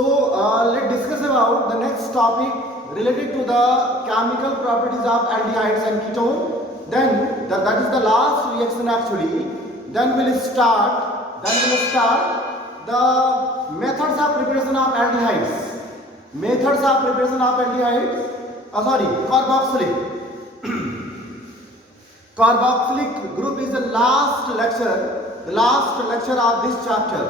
let's discuss about the next topic related to the chemical properties of aldehydes and ketone. Then that is the last reaction actually. Then we'll start the methods of preparation of aldehydes. Methods of preparation of aldehydes. Carboxylic. Carboxylic group is the last lecture of this chapter,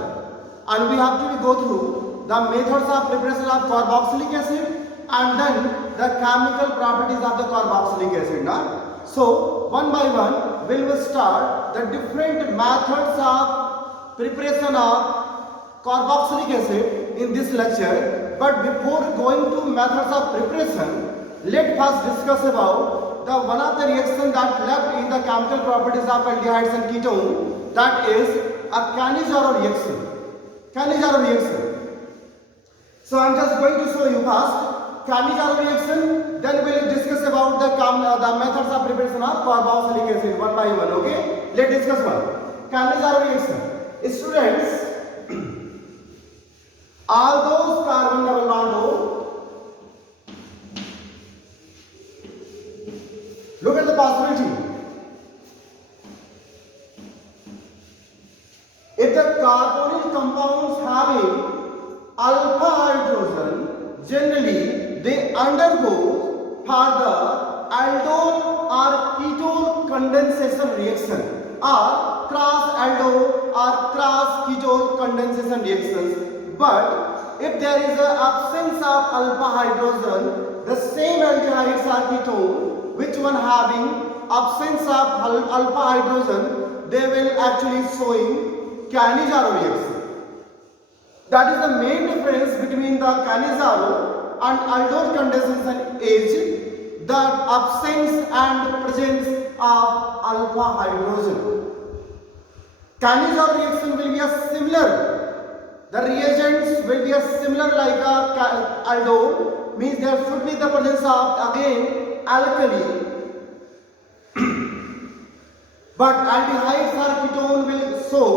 and we have to go through the methods of preparation of carboxylic acid and then the chemical properties of the carboxylic acid. So one by one we will start the different methods of preparation of carboxylic acid in this lecture. But before going to methods of preparation, let us discuss about the one of the reaction that left in the chemical properties of aldehydes and ketone, that is a Cannizzaro reaction. Cannizzaro reaction. So I am just going to show you first Cannizzaro reaction, then we will discuss about the methods of preparation of carboxylic acid one by one. Okay, let's discuss one. Cannizzaro reaction. Students, all those carbon double bond, look at the possibility. If the carbonyl compounds having alpha hydrogen, generally they undergo for the aldol or ketone condensation reaction or cross aldol or cross ketone condensation reactions. But if there is an absence of alpha hydrogen, the same aldehydes or ketone, which one having absence of alpha hydrogen, they will actually showing Cannizzaro reaction. That is the main difference between the Cannizzaro and aldol condensation is the absence and presence of alpha hydrogen. Cannizzaro reaction will be a similar. The reagents will be a similar like a aldol, means there should be the presence of again alkali. But aldehydes or ketone will show,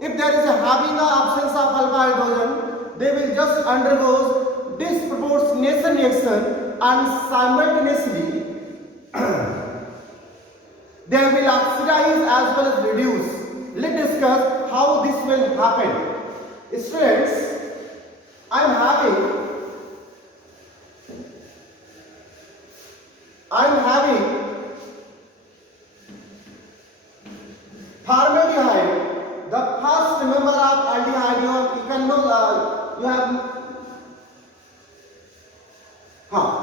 if there is a having the absence of alpha hydrogen, they will just undergo disproportionation reaction and simultaneously they will oxidize as well as reduce. Let's discuss how this will happen. Students, I am having formaldehyde, the first member of aldehyde. You can know you have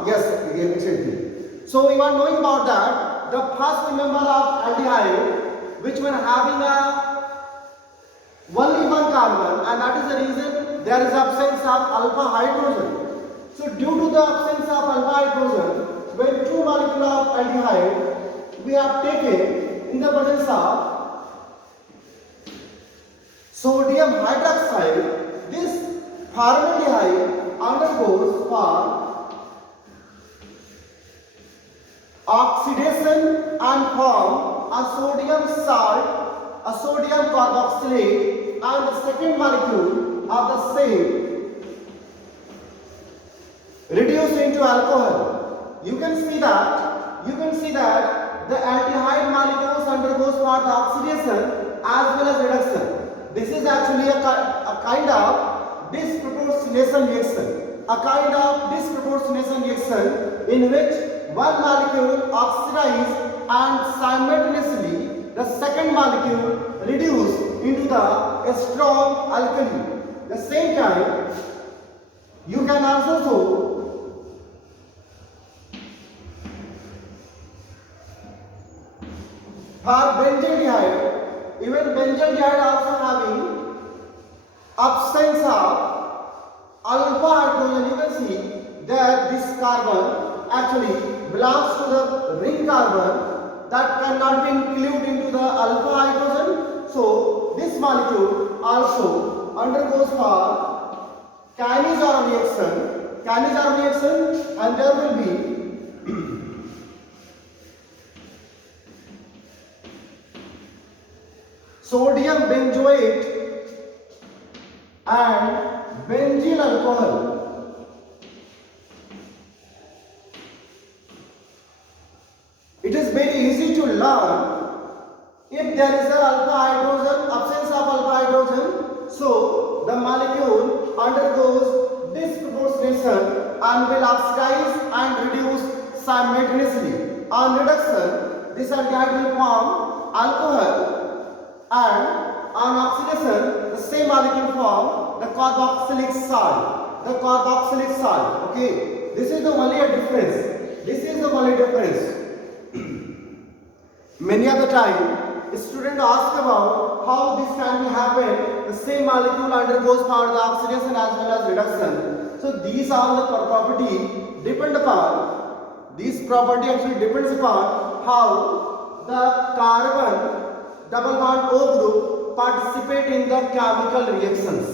exactly. So you are knowing about that the first member of aldehyde, which one having only one carbon, and that is the reason there is absence of alpha hydrogen. So due to the absence of alpha hydrogen, when two molecules of aldehyde we have taken in the presence of sodium hydroxide, this formaldehyde undergoes for oxidation and form a sodium salt, a sodium carboxylate, and the second molecule of the same reduced into alcohol. You can see that the aldehyde molecules undergoes for the oxidation as well as reduction. This is actually a kind of disproportionation reaction, in which one molecule oxidizes and simultaneously the second molecule reduced into the strong alkali. The same time, you can also show for benzaldehyde. Even benzaldehyde also having absence of alpha hydrogen. You can see that this carbon actually belongs to the ring carbon that cannot be included into the alpha hydrogen. So this molecule also undergoes for Cannizzaro reaction, and there will be sodium benzoate and benzyl alcohol. It is very easy to learn if there is an alpha hydrogen, absence of alpha hydrogen, so the molecule undergoes disproportionation and will oxidize and reduce simultaneously. On reduction, this aldehyde will form alcohol, and on oxidation, the same molecule form the carboxylic salt. The carboxylic salt. Okay, this is the only difference. This is the only difference. Many of the time, students ask about how this can be happen. The same molecule undergoes for the oxidation as well as reduction. So these are the property depend upon. This property actually depends upon how the carbon double bond O group participate in the chemical reactions.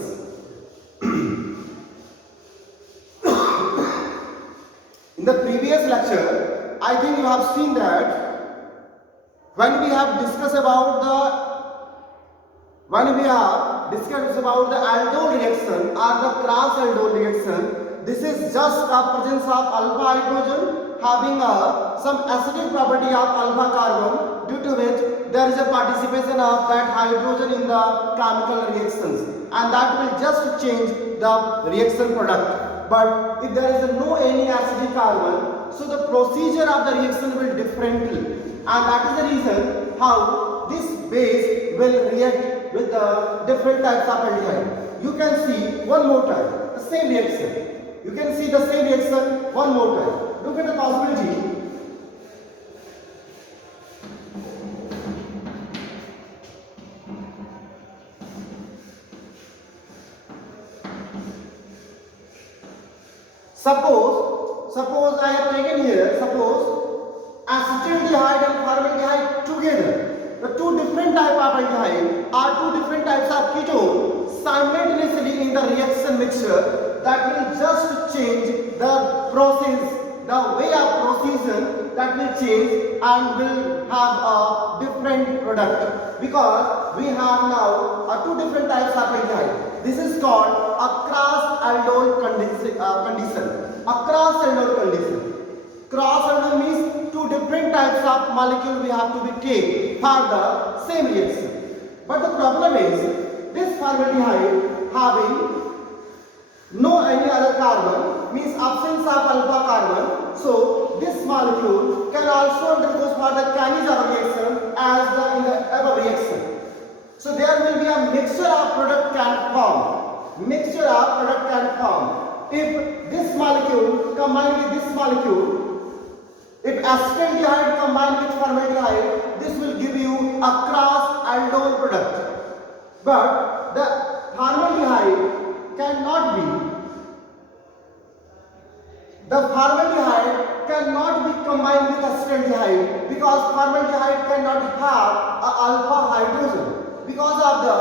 In the previous lecture, I think you have seen that when we have discussed about the aldol reaction or the cross aldol reaction, this is just a presence of alpha hydrogen having some acidic property of alpha carbon, due to which there is a participation of that hydrogen in the chemical reactions, and that will just change the reaction product. But if there is no any acidic carbon, so the procedure of the reaction will differently, and that is the reason how this base will react with the different types of aldehyde. You can see one more time the same reaction. You can see the same reaction one more time. Look at the possibility. Suppose I have taken here, suppose acetaldehyde and formaldehyde together. The two different types of aldehyde are two different types of ketone simultaneously in the reaction mixture. That will just change the process, the way of procedure that will change and will have a different product, because we have now two different types of aldehyde. This is called a cross aldol condition. A cross aldol condition. Cross aldol means two different types of molecule we have to be take for the same reaction. But the problem is this formaldehyde having no any other carbon, means absence of alpha carbon. So this molecule can also undergo for the Cannizzaro reaction as in the above reaction. So there will be a mixture of product can form. Mixture of product can form. If this molecule combined with this molecule, if acetaldehyde combined with formaldehyde, this will give you a cross aldol product. But the formaldehyde cannot be. The formaldehyde cannot be combined with acetaldehyde, because formaldehyde cannot have a alpha hydrogen. Because of the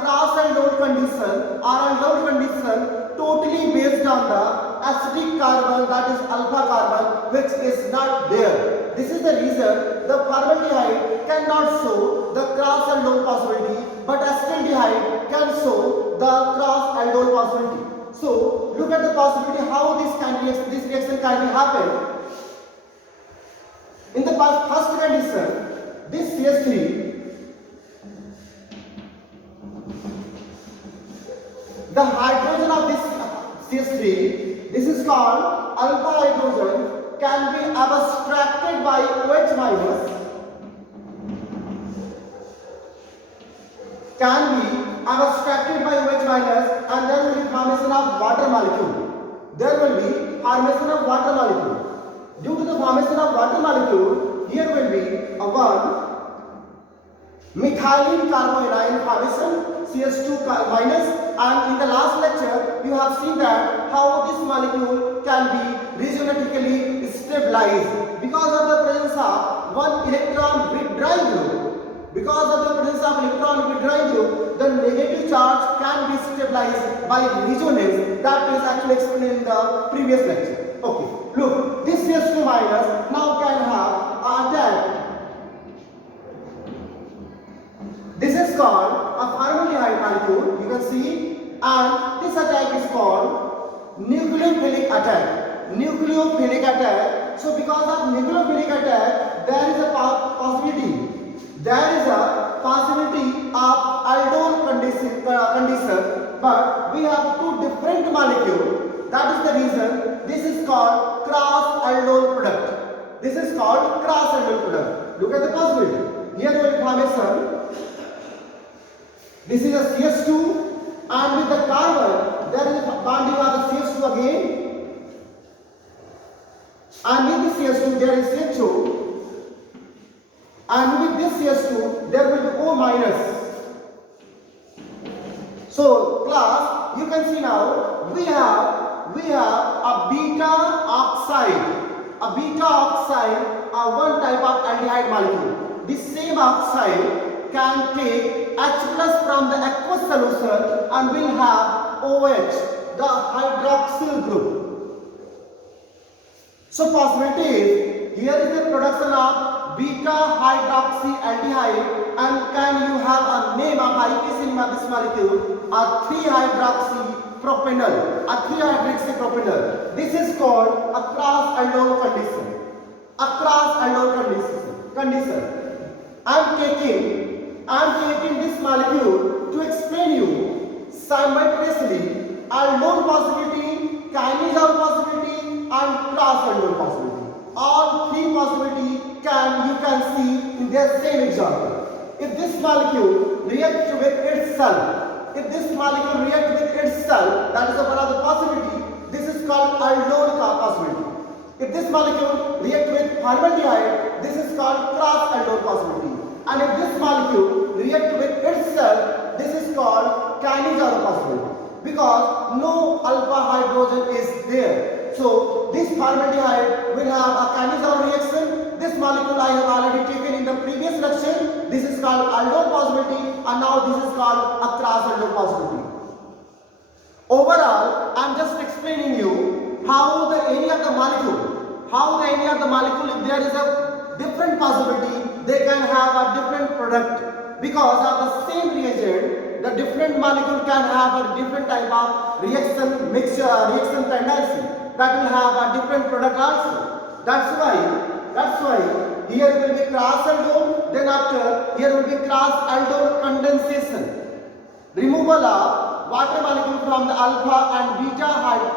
cross aldol condition or aldol condition totally based on the acidic carbon, that is alpha carbon, which is not there. This is the reason the formaldehyde cannot show the cross aldol possibility, but acetaldehyde can show the cross aldol possibility. So look at the possibility how this reaction can be happen. In the first condition, this CH3, the hydrogen of this CH3, this is called alpha hydrogen, can be abstracted by OH minus, can be abstracted by OH minus, and there will be formation of water molecule. There will be formation of water molecule. Due to the formation of water molecule, here will be a one methylene carboanion formation, CH2 minus, and in the last lecture you have seen that how this molecule can be regionally stabilized because of the presence of one electron withdrawing group. Because of the presence of electron withdrawing group, the negative charge can be stabilized by resonance. That is actually explained in the previous lecture. Okay, look, this CH2 minus now can have attack. This is called a formaldehyde molecule. You can see and this attack is called nucleophilic attack. Nucleophilic attack. So because of nucleophilic attack, there is a possibility. There is a possibility of aldol condition, but we have two different molecules. That is the reason this is called cross aldol product. This is called cross aldol product. Look at the possibility. Here the information. This is a CS2, and with the carbon there is a bonding of the CS2 again, and with the CS2 there is CH2, and with this CS2 there will be O minus. So class, you can see now we have a beta oxide. A beta oxide are one type of aldehyde molecule. This same oxide can take H plus from the aqueous solution and will have OH, the hydroxyl group. So possibility is, here is the production of beta hydroxyaldehyde, and can you have a name of IUPAC name of this molecule, a 3-hydroxypropanol, a 3-hydroxypropanol. This is called a cross aldol condition. A cross aldol condition. I am taking this molecule to explain you simultaneously aldol possibility, kinase possibility, and cross aldol possibility. All three possibilities you can see in their same example. If this molecule reacts with itself, that is one of the possibility. This is called aldol possibility. If this molecule reacts with formaldehyde, this is called cross aldol possibility. And if this molecule reacts with itself, this is called kinase possibility. Because no alpha hydrogen is there. So this formaldehyde will have a kinase reaction. This molecule I have already taken in the previous lecture. This is called aldol possibility, and now this is called a cross aldol possibility. Overall, I am just explaining you how any of the molecule, if there is a different possibility, they can have a different product. Because of the same reagent, the different molecule can have a different type of reaction tendency. That will have a different product also. That's why here will be cross aldol, then after here will be cross aldol condensation. Removal of water molecule from the alpha and beta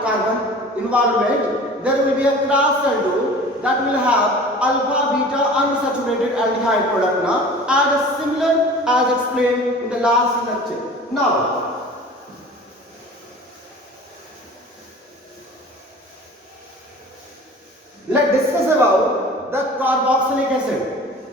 carbon involvement. There will be a cross aldol that will have alpha beta unsaturated aldehyde product now, as similar as explained in the last lecture. Now let's discuss about the carboxylic acid.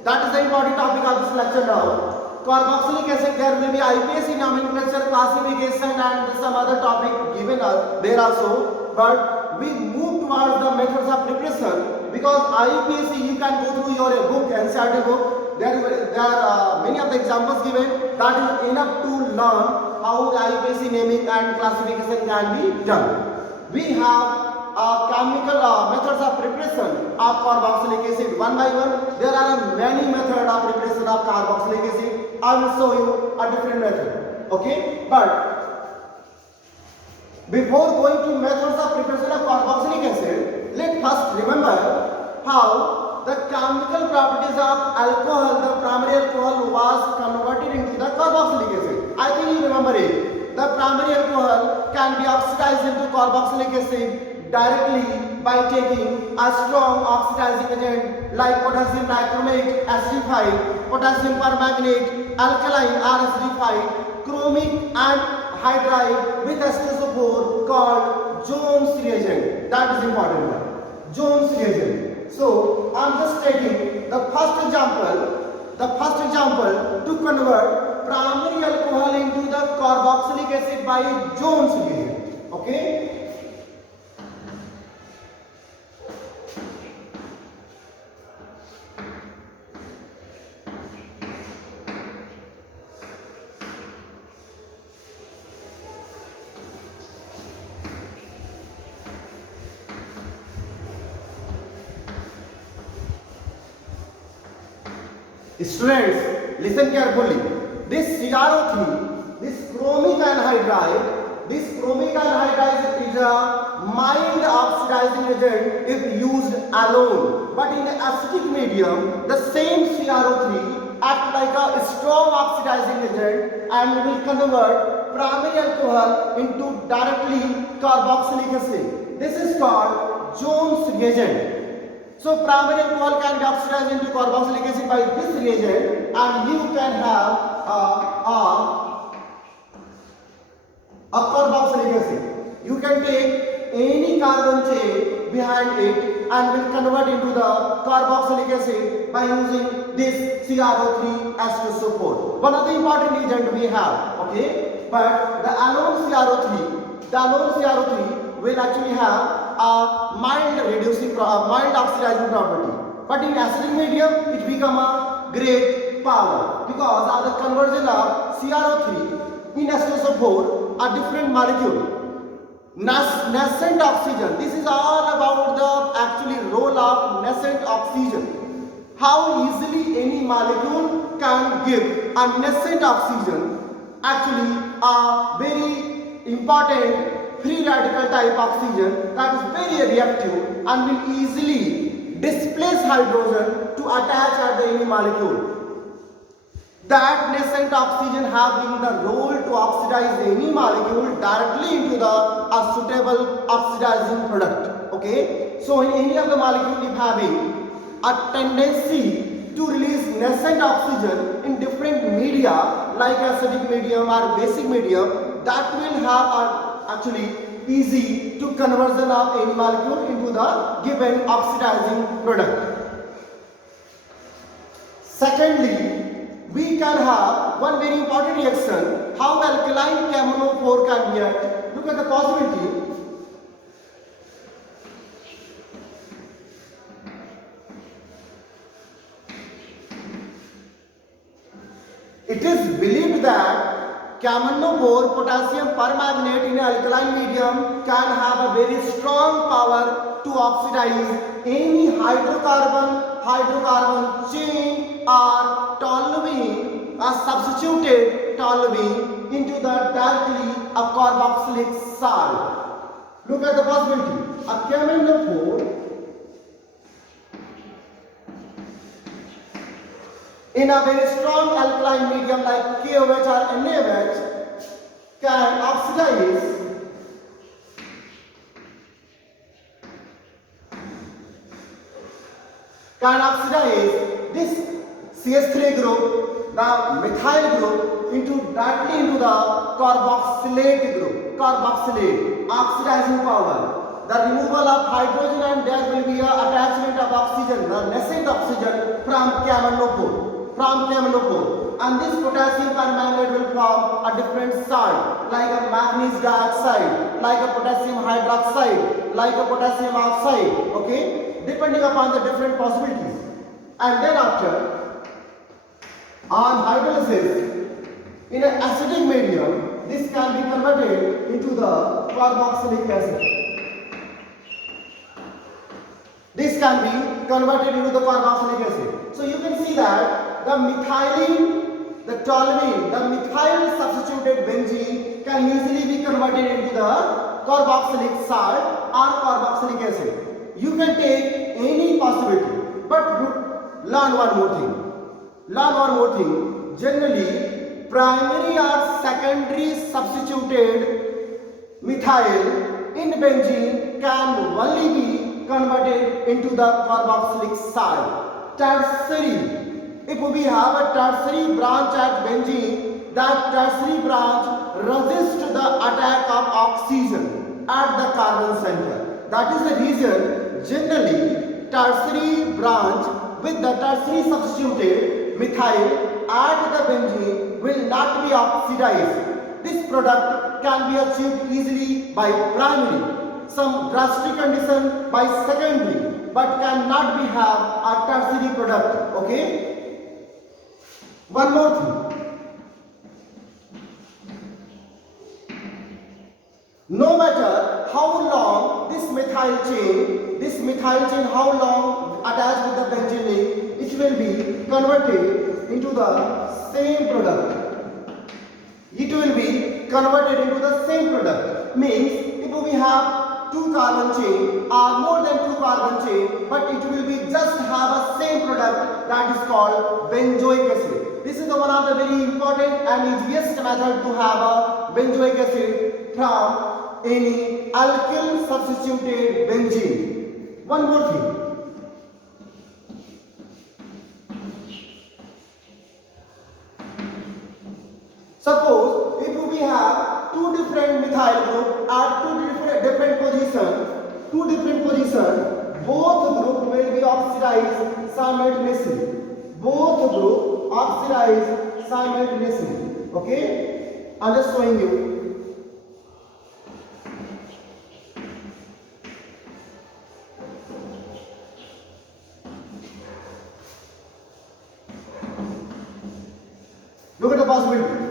That is the important topic of this lecture now. Carboxylic acid, there will be IUPAC nomenclature, classification, and some other topic given there also. But we move towards the methods of preparation, because IUPAC you can go through your book, NCERT book. There are many of the examples given. That is enough to learn how IUPAC naming and classification can be done. We have chemical methods of preparation of carboxylic acid. One by one, there are many methods of preparation of carboxylic acid. I will show you a different method. Okay, but before going to methods of preparation of carboxylic acid, let us remember how the chemical properties of alcohol, the primary alcohol, was converted into the carboxylic acid. I think you remember it. The primary alcohol can be oxidized into carboxylic acid directly by taking a strong oxidizing agent like potassium dichromate acidified, potassium permanganate alkaline acidified, chromic and hydride with H2SO4 called Jones reagent. That is important one. Jones reagent. So I am just taking the first example to convert primary alcohol into the carboxylic acid by Jones reagent. Okay. Students, listen carefully. This CrO3, this chromic anhydride, it is a mild oxidizing agent if used alone. But in the acidic medium, the same CrO3 act like a strong oxidizing agent and will convert primary alcohol into directly carboxylic acid. This is called Jones reagent. So primary alcohol can be oxidized into carboxylic acid by this reagent, and you can have a carboxylic acid. You can take any carbon chain behind it and will convert into the carboxylic acid by using this CrO3 H2SO4. One of the important agent we have, okay? But the alone CrO3 will actually have a mild oxidizing property. But in acidic medium, it become a great power because of the conversion of CrO3 in H2SO4, a different molecule. Nascent oxygen. This is all about the actually role of nascent oxygen. How easily any molecule can give a nascent oxygen. Actually, a very important free radical type oxygen that is very reactive and will easily displace hydrogen to attach at the any molecule. That nascent oxygen having the role to oxidize any molecule directly into a suitable oxidizing product. Okay, so in any of the molecule if having a tendency to release nascent oxygen in different media like acidic medium or basic medium, that will have actually easy to conversion of any molecule into the given oxidizing product. Secondly, we can have one very important reaction, how alkaline KMnO4 can react. Look at the possibility. It is believed that KMnO4 potassium permanganate in alkaline medium can have a very strong power to oxidize any hydrocarbon chain or toluene, a substituted toluene into the directly a carboxylic salt. Look at the possibility. A KMnO4 in a very strong alkaline medium like KOH or NaOH can oxidize this CH3 group, the methyl group, directly into the carboxylate group, oxidizing power. The removal of hydrogen and there will be a attachment of oxygen, the nascent oxygen from KMnO4. And this potassium permanganate will form a different salt like a manganese dioxide, like a potassium hydroxide, like a potassium oxide, okay, depending upon the different possibilities. And then after, on hydrolysis in an acidic medium, this can be converted into the carboxylic acid. This can be converted into the carboxylic acid. So you can see that the methylene, the toluene, the methyl substituted benzene can easily be converted into the carboxylic salt or carboxylic acid. You can take any possibility, but learn one more thing. Generally, primary or secondary substituted methyl in benzene can only be converted into the carboxylic salt. Tertiary. If we have a tertiary branch at benzene, that tertiary branch resists the attack of oxygen at the carbon center. That is the reason generally tertiary branch with the tertiary substituted methyl at the benzene will not be oxidized. This product can be achieved easily by primary, some drastic condition by secondary, but cannot be have a tertiary product. Okay. One more thing. No matter how long this methyl chain how long attached with the benzene link, it will be converted into the same product. Means if we have two carbon chain or more than two carbon chain, but it will be just have a same product, that is called benzoic acid. This is the one of the very important and easiest method to have a benzoic acid from any alkyl substituted benzene. One more thing. Suppose if we have two different methyl group at two different positions, both group will be oxidized simultaneously. Both group oxidize simultaneously. Okay? I'm just showing you. Look at the possibility.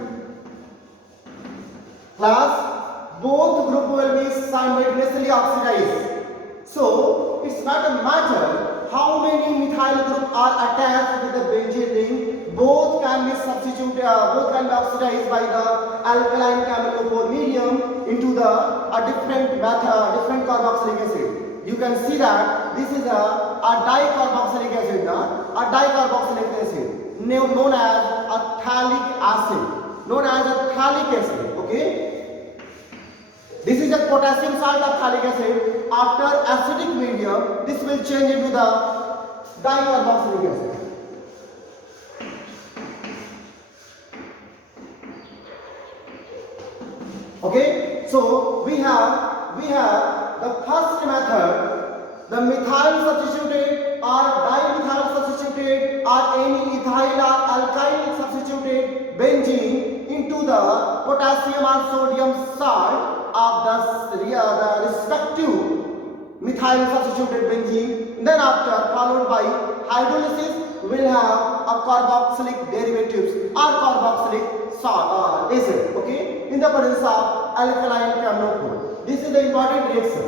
Class, both group will be simultaneously oxidized. So, it's not a matter how many methyl group are attached with the benzene ring. Both can be substituted, both can be oxidized by the alkaline camel medium into the different carboxylic acid. You can see that this is a dicarboxylic acid, a dicarboxylic acid known as a phthalic acid. Okay. This is a potassium salt of phthalic acid. After acidic medium, this will change into the dicarboxylic acid. Okay, so we have the first method, the methyl substituted or dimethyl substituted or any ethyl or alkyl substituted benzene into the potassium or sodium salt of the respective methyl substituted benzene. Then after, followed by hydrolysis, we will have a carboxylic derivatives or carboxylic salt acid. Okay, in the presence of alkaline camel. This is the important reaction.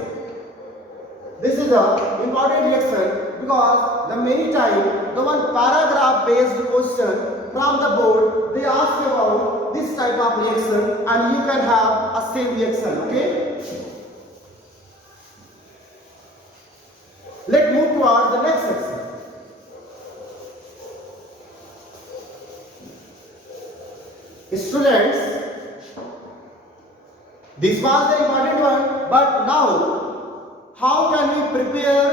This is the important reaction because the many times the one paragraph based question from the board, they ask about this type of reaction and you can have a same reaction. Okay. Let's move towards the next section. Students, this was the important one, but now how can we prepare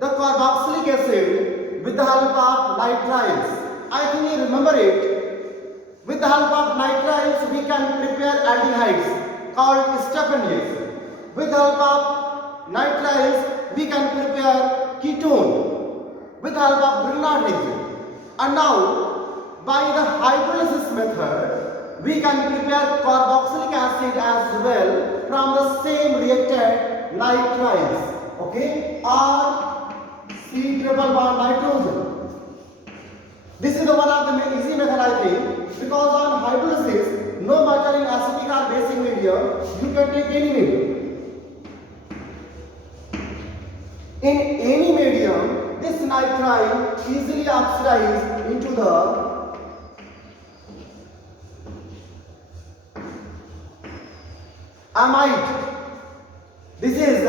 the carboxylic acid with the help of nitriles? I think you remember it. With the help of nitriles, we can prepare aldehydes called stephanes. With the help of nitriles, we can prepare ketone with the help of Grignard reagent. And now, by the hydrolysis method, we can prepare carboxylic acid as well from the same reactant nitriles. Okay, or C triple bond nitrogen. This is the one of the easy method, I think, because on hydrolysis, no matter in acidic or basic medium, you can take any medium. In any medium, this nitrile easily oxidizes into the amide. This is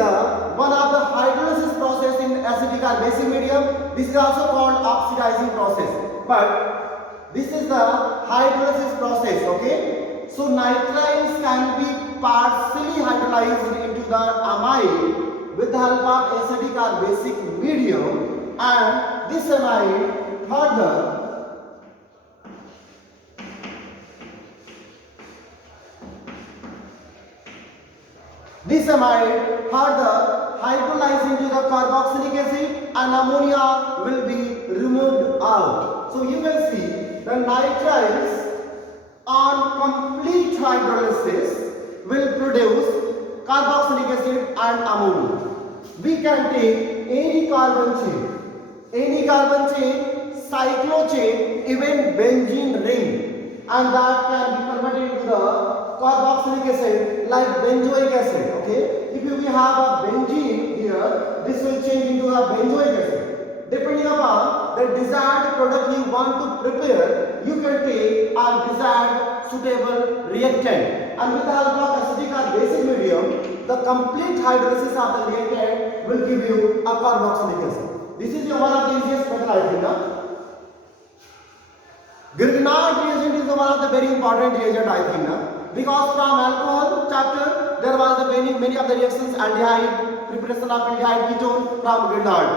one of the hydrolysis process in acidic or basic medium. This is also called oxidizing process. But this is the hydrolysis process. Okay. So nitriles can be partially hydrolyzed into the amide with the help of acidic or basic medium, and this amide further hydrolyze into the carboxylic acid and ammonia will be removed out. So you can see the nitriles on complete hydrolysis will produce carboxylic acid and ammonia. We can take any carbon chain, cyclochain, even benzene ring, and that can be converted into the carboxylic acid like benzoic acid. Okay, if we have a benzene here, this will change into a benzoic acid. Depending upon the desired product you want to prepare, you can take a desired suitable reactant, and with the help of acidic or basic medium, the complete hydrolysis of the reactant will give you a carboxylic acid. This is one of the easiest method, I think. Grignard reagent is one of the very important reagent, I think, because from alcohol chapter there was the many of the reactions, aldehyde, preparation of aldehyde ketone from Grignard.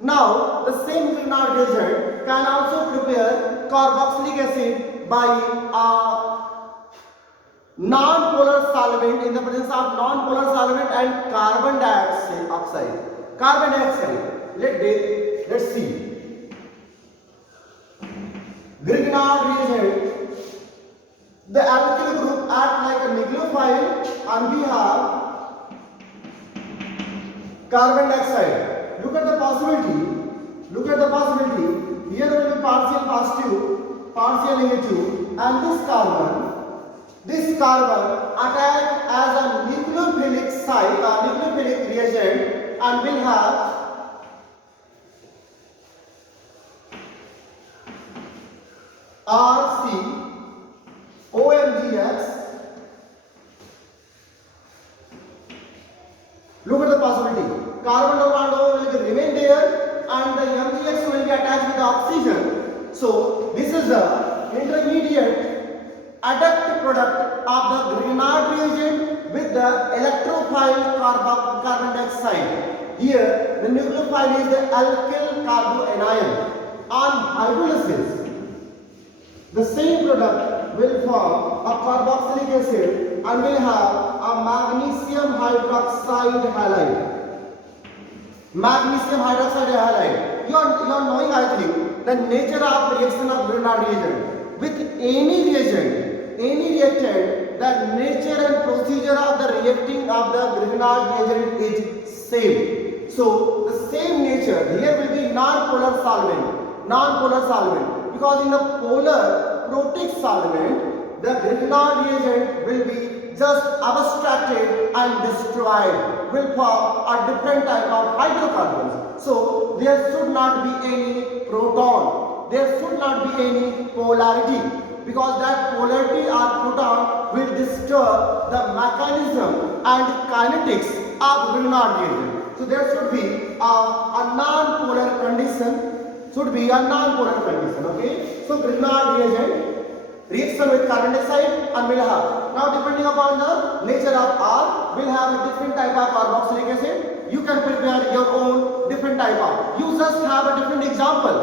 Now the same Grignard reagent can also prepare carboxylic acid by a non-polar solvent, in the presence of non-polar solvent and carbon dioxide. Let's see. Grignard reagent, the alkyl group act like a nucleophile and we have carbon dioxide. Look at the possibility. Here will be partial positive, partial negative, and this carbon attack as a nucleophilic reagent and will have RCOMgX. Look at the possibility. Carbon will remain there and the MgX will be attached with the oxygen. So this is the intermediate adduct product of the Grignard reagent with the electrophile carbon dioxide. Here the nucleophile is the alkyl carboanion. On hydrolysis, the same product will form a carboxylic acid and will have a magnesium hydroxide halide. You are knowing, I think, the nature of reaction of Grignard reagent. With any reagent, the nature and procedure of the reacting of the Grignard reagent is same. So the same nature, here will be non-polar solvent, because in the polar protic solvent, the Grignard reagent will be just abstracted and destroyed, will form a different type of hydrocarbons. So there should not be any proton, there should not be any polarity, because that polarity or proton will disturb the mechanism and kinetics of Grignard reagent. So there should be a non-polar condition, okay? So Grignard reagent, reaction with carbon dioxide and will have, now depending upon the nature of R, will have a different type of carboxylic acid. You can prepare your own different type of, you just have a different example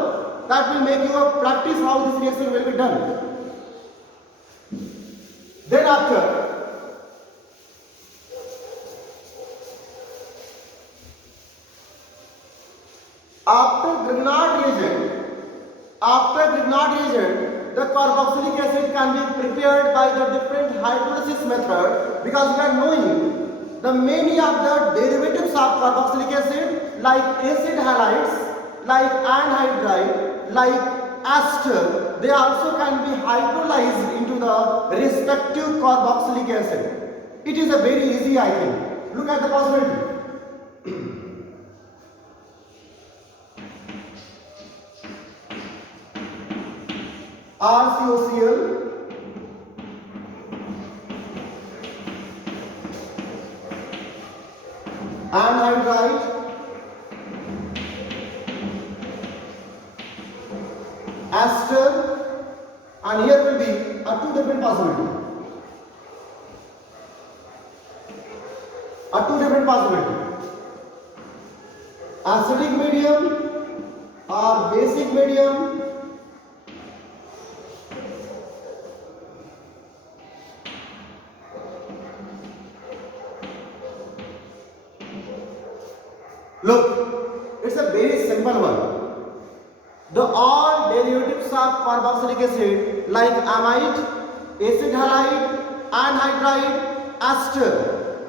that will make you a practice how this reaction will be done. Then after Grignard reagent, the carboxylic acid can be prepared by the different hydrolysis method, because we are knowing the many of the derivatives of carboxylic acid like acid halides, like anhydride, like ester, they also can be hydrolyzed into the respective carboxylic acid. It is a very easy, I think. Look at the possibility. RCOCl, anhydride, ester, and here will be two different possibilities. Acidic medium or basic medium. Look, it's a very simple one. The all derivatives of carboxylic acid like amide, acid halide, anhydride, ester,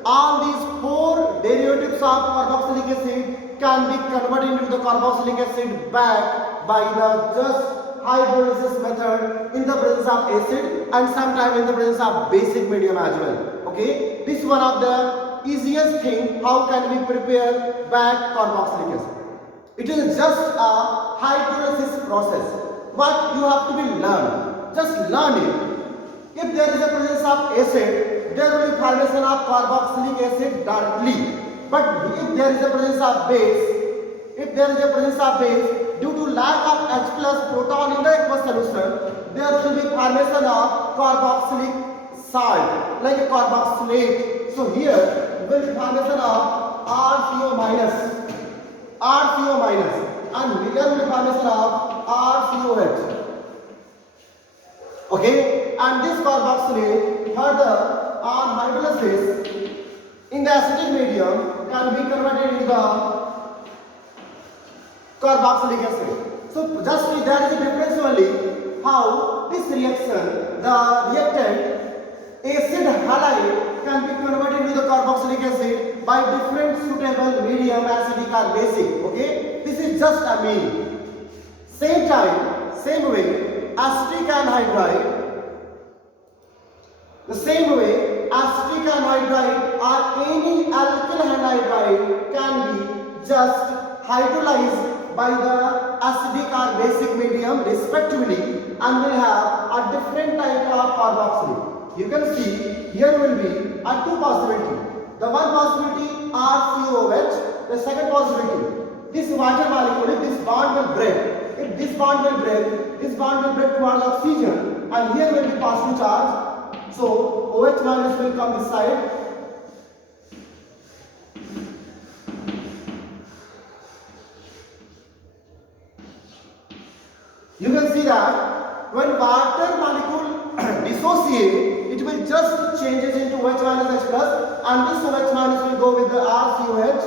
all these four derivatives of carboxylic acid can be converted into the carboxylic acid back by the just hydrolysis method in the presence of acid and sometimes in the presence of basic medium as well. Okay, this is one of the easiest thing how can we prepare back carboxylic acid. It is just a hydrolysis process. What you have to be learned, just learn it. If there is a presence of acid, there will be formation of carboxylic acid directly. But if there is a presence of base, due to lack of H plus proton in the aqueous solution, there will be formation of carboxylic salt, like a carboxylate. So here will be formation of RCO minus, and here will be formation of RCOH. Okay, and this carboxylate further on hydrolysis in the acidic medium can be converted into the carboxylic acid. So just there is a difference only how this reaction, the reactant acid halide can be converted into the carboxylic acid by different suitable medium, acidic or basic. Okay, this is just a mean. Same time, same way, acetic anhydride, the same way acetic anhydride or any alkyl anhydride can be just hydrolyzed by the acidic or basic medium respectively and will have a different type of carboxylate. You can see here will be a two possibility. The one possibility RCOH, the second possibility this water molecule, if this bond will break. If this bond will break, this bond will break towards oxygen and here will be positive charge. So OH minus will come this side. You can see that when water molecule dissociate, it will just changes into OH minus H plus, and this OH minus will go with the RCOH,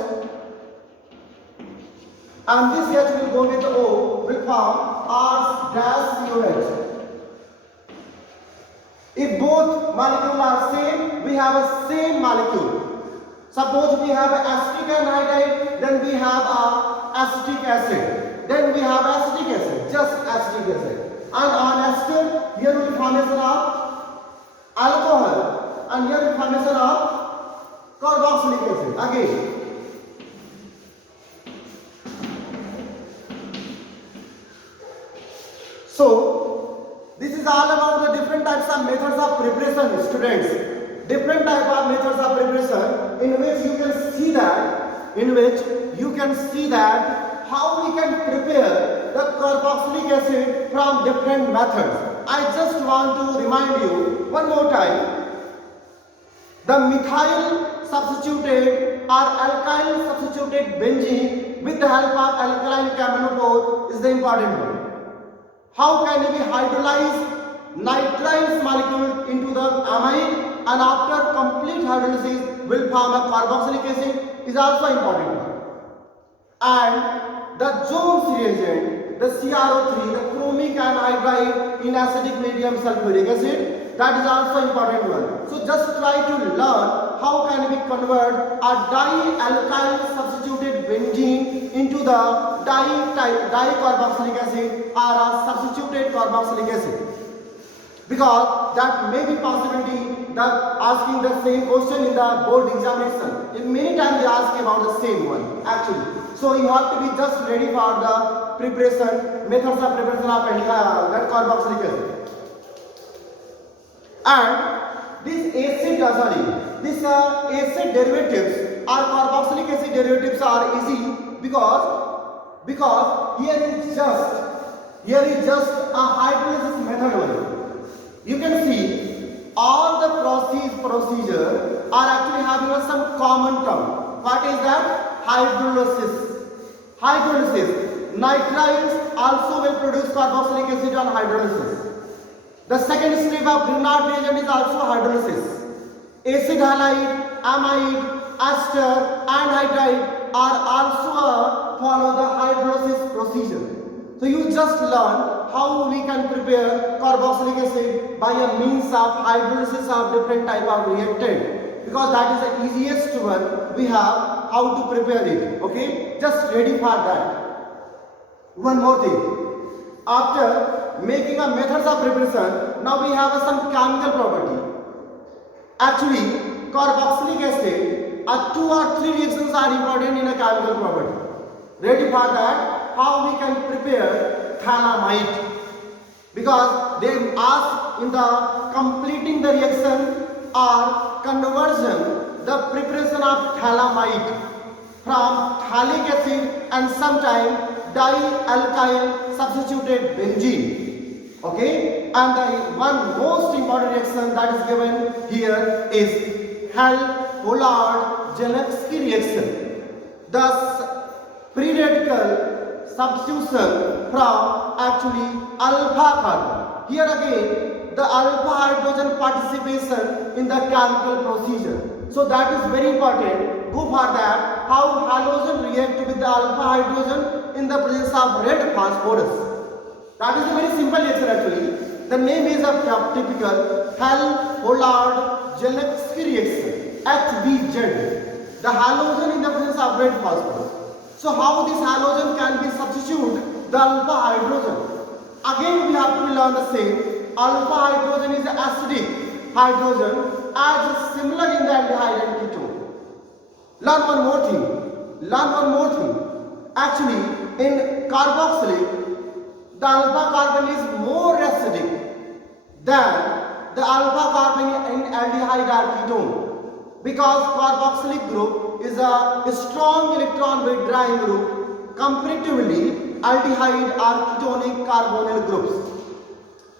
and this H will go with the O, will form R-COH. If both molecules are same, we have a same molecule. Suppose we have acetic anhydride, then we have a acetic acid. Then we have acetic acid, just acetic acid. And on ester, here will be formation of alcohol, and here will be formation of carboxylic acid. Again. So, this is all about the different types of methods of preparation, students. Different type of methods of preparation in which you can see that how we can prepare the carboxylic acid from different methods. I just want to remind you one more time. The methyl substituted or alkyl substituted benzene with the help of alkaline camenophore is the important one. How can we hydrolyze nitrile molecule into the amine, and after complete hydrolysis will form a carboxylic acid is also important one. And the Jones reagent, the CrO3, the chromic anhydride in acidic medium sulfuric acid, that is also important one. So just try to learn how can we convert a dialkyl substituted benzene into the dicarboxylic acid or a substituted carboxylic acid. Because that may be possibility that asking the same question in the board examination. In many times they ask about the same one actually. So you have to be just ready for the preparation, methods of preparation of that carboxylic acid. And this acid derivatives or carboxylic acid derivatives are easy because here is just a hydrolysis method only. You can see all the procedure are actually having some common term. What is that? Hydrolysis. Nitriles also will produce carboxylic acid on hydrolysis. The second step of Grignard reagent is also hydrolysis. Acid halide, amide, ester, anhydride are also follow the hydrolysis procedure. So you just learn how we can prepare carboxylic acid by a means of hydrolysis of different type of reactant, because that is the easiest one we have how to prepare it. Okay, just ready for that. One more thing, after making a methods of preparation, now we have some chemical property. Actually, carboxylic acid, 2 or 3 reactions are important in a chemical property. Ready for that? How we can prepare phthalimide? Because they ask in the completing the reaction or conversion, the preparation of phthalimide from phthalic acid and sometimes dialkyl substituted benzene. Okay, and the one most important reaction that is given here is Hall-Pollard-Janevsky reaction. Thus, free radical substitution from actually alpha carbon. Here again, the alpha hydrogen participation in the chemical procedure. So that is very important. Go for that. How halogen react with the alpha hydrogen in the presence of red phosphorus. That is a very simple reaction actually. The name is a typical Hall-Pollard-Janevsky reaction, HBZ. The halogen in the presence of red phosphorus. So how this halogen can be substitute the alpha hydrogen? Again we have to learn the same. Alpha hydrogen is an acidic hydrogen as similar in the aldehyde and ketone. Learn one more thing. Actually in carboxylic, the alpha carbon is more acidic than the alpha carbon in aldehyde or ketone, because carboxylic group is a strong electron withdrawing group comparatively aldehyde or ketonic carbonyl groups.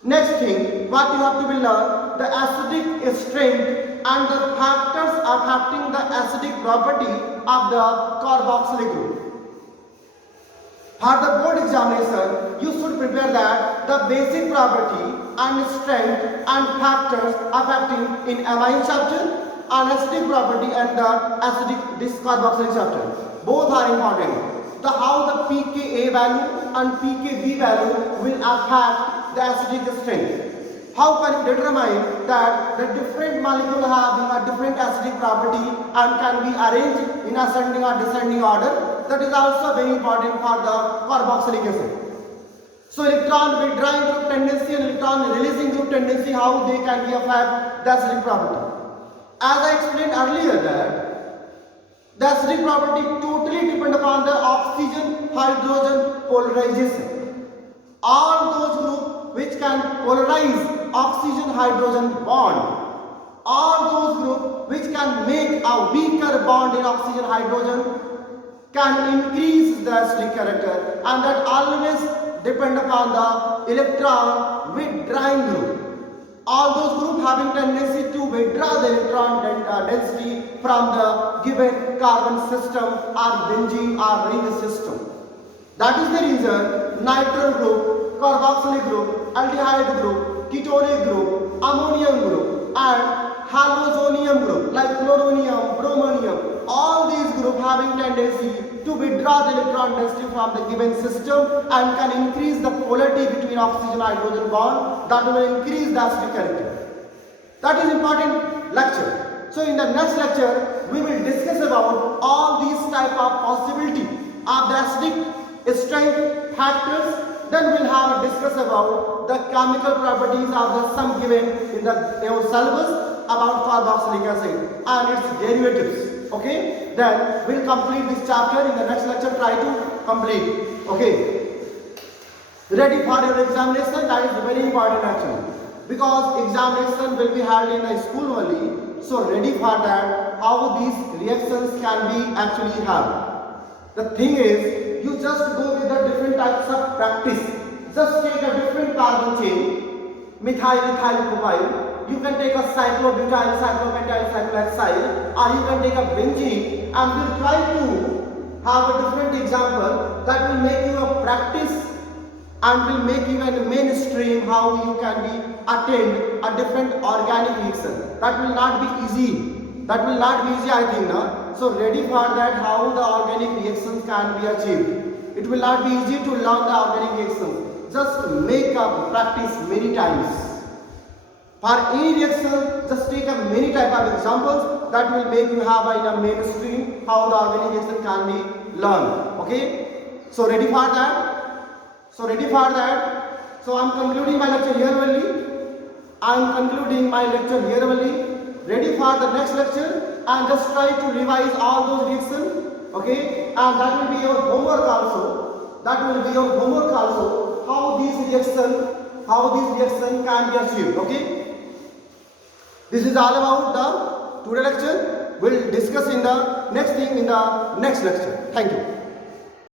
Next thing, what you have to be learn, the acidic strength and the factors affecting the acidic property of the carboxylic group. For the board examination, you should prepare that the basic property and strength and factors affecting in amine chapter and acidic property and the acidic carboxylic chapter. Both are important. The how the pKa value and pKb value will affect the acidic strength. How can you determine that the different molecule having a different acidic property and can be arranged in ascending or descending order? That is also very important for the carboxylic acid. So electron withdrawing group tendency and electron releasing group tendency, how they can be affect the acidic property. As I explained earlier that the acidic property totally depend upon the oxygen hydrogen polarization. All those groups which can polarize oxygen hydrogen bond, all those groups which can make a weaker bond in oxygen hydrogen can increase the acidic character, and that always depend upon the electron withdrawing group. All those groups having tendency to withdraw the electron density from the given carbon system or benzene or ring system. That is the reason nitrile group, carboxylic group, aldehyde group, ketonic group, ammonium group and halogonium group like chloronium, bromonium, all these groups having tendency to withdraw the electron density from the given system and can increase the polarity between oxygen hydrogen bond, that will increase the acidic character. That is important lecture. So in the next lecture we will discuss about all these type of possibility of the acidic strength factors. Then we'll have a discuss about the chemical properties of the some given in the syllabus about carboxylic acid and its derivatives. Okay, then we'll complete this chapter in the next lecture. Try to complete. Okay, ready for your examination. That is very important actually, because examination will be held in the school only. So ready for that. How these reactions can be actually held. The thing is, you just go with the different types of practice. Just take a different carbon chain, methyl, ethyl, propyl. You can take a cyclobutyl, cyclopentyl, cyclohexyl, or you can take a benzene, and we'll try to have a different example that will make you a practice and will make you a mainstream how you can be attend a different organic reaction. That will not be easy. That will not be easy, I think, no? So ready for that, how the organic reactions can be achieved. It will not be easy to learn the organic reactions. Just make a practice many times. For any reaction, just take a many type of examples that will make you have in a mainstream how the organic reaction can be learned. Okay? So ready for that? So I'm concluding my lecture here only. Ready for the next lecture and just try to revise all those reactions. Okay? And that will be your homework also. How these reactions can be achieved. Okay? This is all about the today lecture. We'll discuss in the next thing in the next lecture. Thank you.